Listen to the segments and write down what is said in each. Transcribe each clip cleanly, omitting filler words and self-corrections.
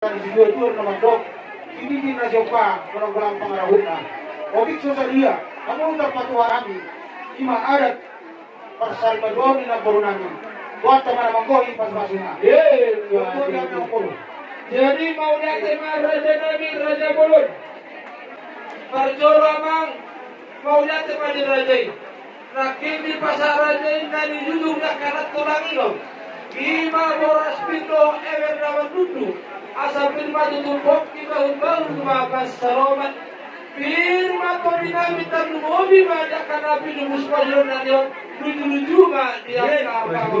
Dua-dua naman dok, hindi na siya pa kung walang pangarahon na. O bigso sa dia, ang unang patuwa namin, imaarat para sa Salvador na puro namin. Buat teman naman ko, ipasbaso na. Jadi mau natin mga raja namin, Raja Bulon. Parjoro mang mau natin mga di rajay. Nakindi pa sa rajay na nilulong na karat tulang ilong. Ima boras pito ewer naman dudu. Asa firma tutumpok kita unbang lumakas sa Roman. Firma to dinamit ang lumobi mada kanapi lumus pa yun na yun. Luju-luju ma diyan kapag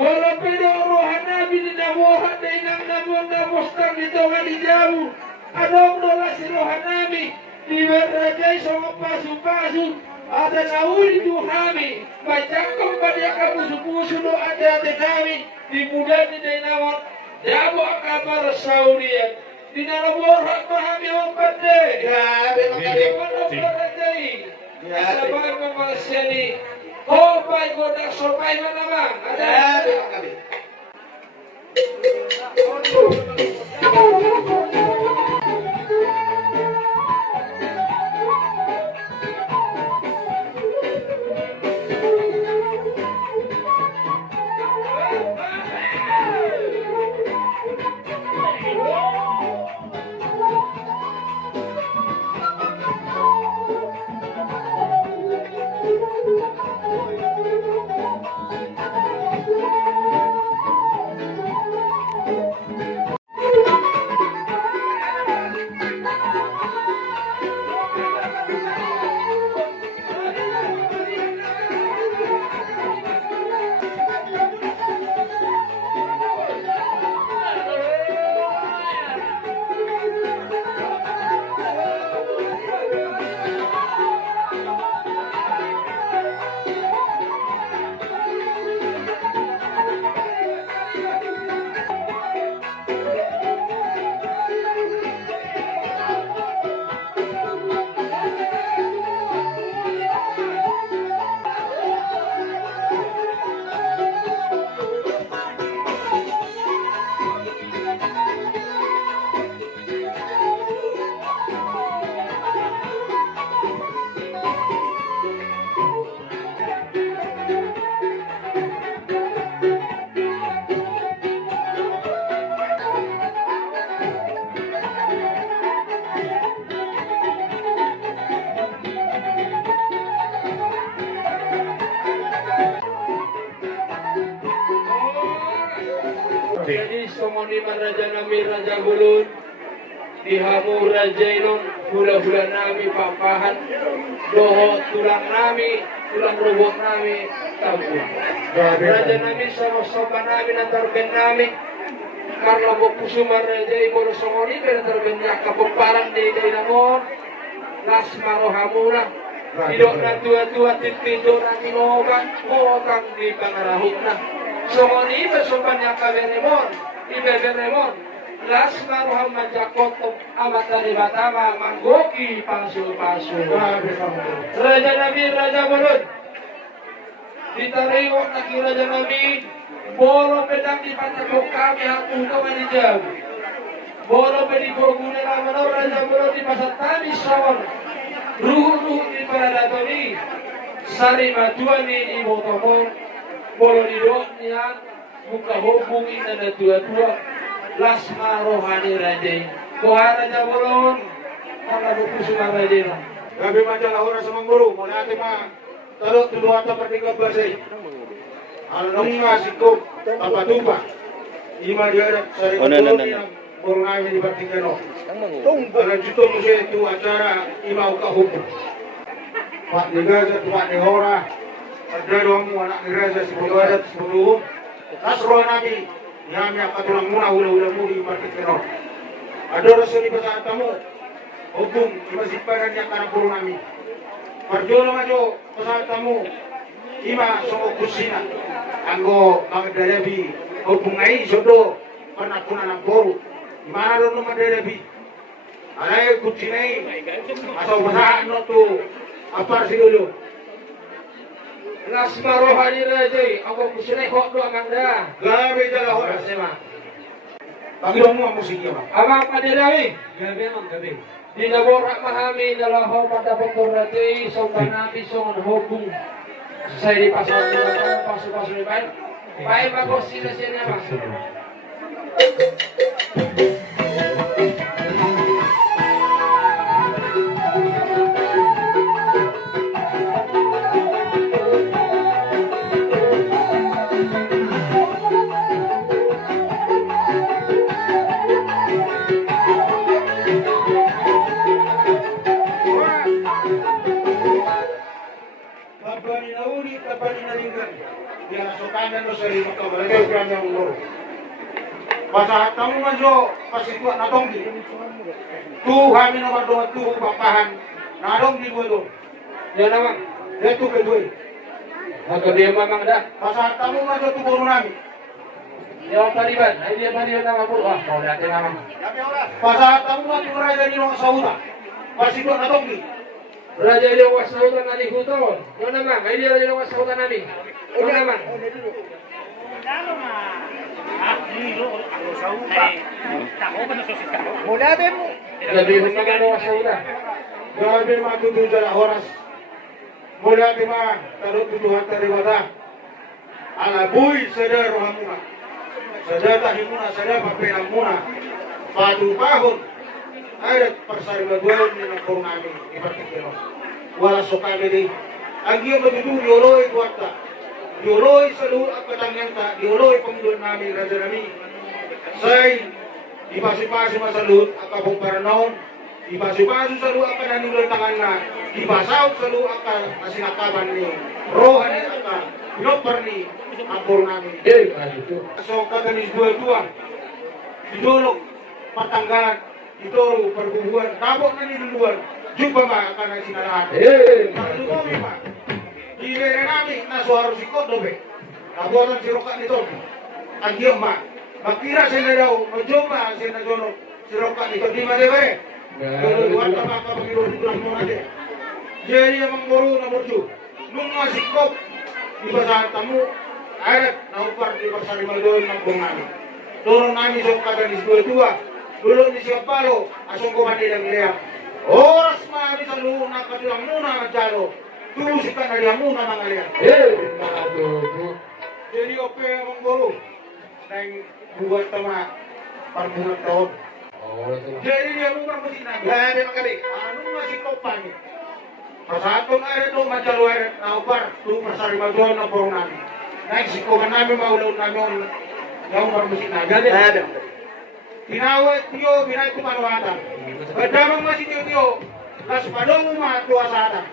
Bolo pero rohan namin ni namuha na inang namuha na mustang dito nga di jamu. Anong dola si rohan namin? Di berajay sa mga pasu-pasu. Ada nauli duhami. Macakong ba niya kapuso-puso no ate-ate namin. Di muda ni Dainawat. Jamu ang kabar sa uriyan. Di nanamuha mahami ang pande. Grabe ang Di wala berajay. Sabay mo mga siya ni oh my God, nagsopay mo naman. Grabe ang gabi. Jadi semua ni Raja Nami Raja Bulun dihamu Raja Inon hula-hula nami papahan doho tulang nami tulang robot nami tahu Raja Nami sama-sama nami nantarben nami karena kusuma Raja Ibono Songoni kena terbenyak kapemparan di namon las marohamuna tidak na tua-tua titik-titik nami obat otang di pangarahukna Songoni besopan yang kaberemon, ibeberemon. Las maruham majakotop amat dari batama manggoki pasu-pasu. Raja Nabi Raja Bulun ditariwak lagi Raja Nabi boro pedang di patakok kami hatu kawan di jam. Boro pedi gogune lamano Raja Bulun di pasar tani sawon. Ruhu-ruhu di paradatoni sari matuani ibu tomong. Bolo di doanya buka hubungi na tua-tua las marohani Raja Kuha Raja Bulun karena buku sumang Raja Gabi majalah orang sama guru, mau nanti mah taluk dua atau pertiga belas nung masiko apa tuba ima dia sari tulung yang burung kami di Vatikano kalau juto musuh itu acara ima uka hukum Pak Nigaza Pak Nihora ada dong anak Nigaza sepuluh adat sepuluh nasroh nabi yang akatulang muna hula-hula mu di Vatikano ada rasul di pasal tamu hukum masjid padan yang karena burung kami Parjolo majo pasal tamu ima songo kusina anggo magdalabi hukum ai sodo pernah puna ng boru mana doon magdalabi alay kutinay asal basahan no to apar siguro las marohani Raja ako kusinay hok do amanda gabi jala horas sema Panginoon mo ang musikya ba? Ama padirami, gabi ang gabi. Dinaborak mahami dalaho pada pagkorati sa panati sa hubong sa di pasok na pasok ni bay. Bay bago sila naman. Basa tamu majo pasituat na tonggi. Tu kami nomor 2 tu papahan narong di bodo. Ya naman. Itu kedua. Agak dia memang dah. Basa tamu majo tu bodo nami. Ya Taliban, dia Taliban nama pun wah kau dah nama. Basa tamu majo raja di Nong Sauda. Pasituat na tonggi. Raja dia wasaudan nani huton. Ya naman, dia raja wasaudan nani. Ya naman. Lebih mengenai wasaudan. Grabe matutunan ang oras. Mula di ba, tarot tutuhan tariwada. Alaboy sadar rohamuna. Sadar tahimuna, sadar papilang muna. Patupahon. Ay, persarimaduan din ang puro namin. Ipatikino. Wala so kami di. Ang iyong matutunan, yoloy kuwata. Yoloy sa luhut at katanganta. Yoloy pangidol namin, Raja Rami. Say, ipasipasi masalut at kapong paranaon. Ipasipaso sa luha ka na nulay tangan na. Ipasaw sa luha ka na sinakaban ni Rohan ni Ata. Pinopar ni ang puro namin. So, katanis dua-dua. Idulog, patanggalan. Ito, perbubuhan. Tapos na niluluan. Jumpa ba ka na sinalahan? Pagdukomi ba? Hilera namin na suwaro si Kodobe. Nabuatan si Roka nito. Ang iyong ma. Magkira sila daw. Majumpa sila doon. Si Roka nito. Di malibre. Luwan ka mga kapagiluluturan mo natin. Jadi ang guru nomor 2. Nung masikop. Di ba sa tamu. Ayat. Naupar di Parsari Maldon ng buong namin. Turong namin sa kagalis dua-dua. Dulu ni siya palo, asong kumandilang liya. Oras maaari sa luho na katilang muna ang jalo. Tusikan na liya muna mga liya. Jadi ope ang guru. Nang buwan tama, parbungang taon. Jadi dia muna musik na. Gaya mga gabi. Anong masikaw pa niya? Pasatong arit o majalo arit na upar. Tuong Parsari Maldon ng porong namin. Nagsikoman namin maulaw namin yung musik na. Gaya. Tinawag tiyo, binay tumanawatan. Kadamang masih tiyo, las padong mga tuwasatan.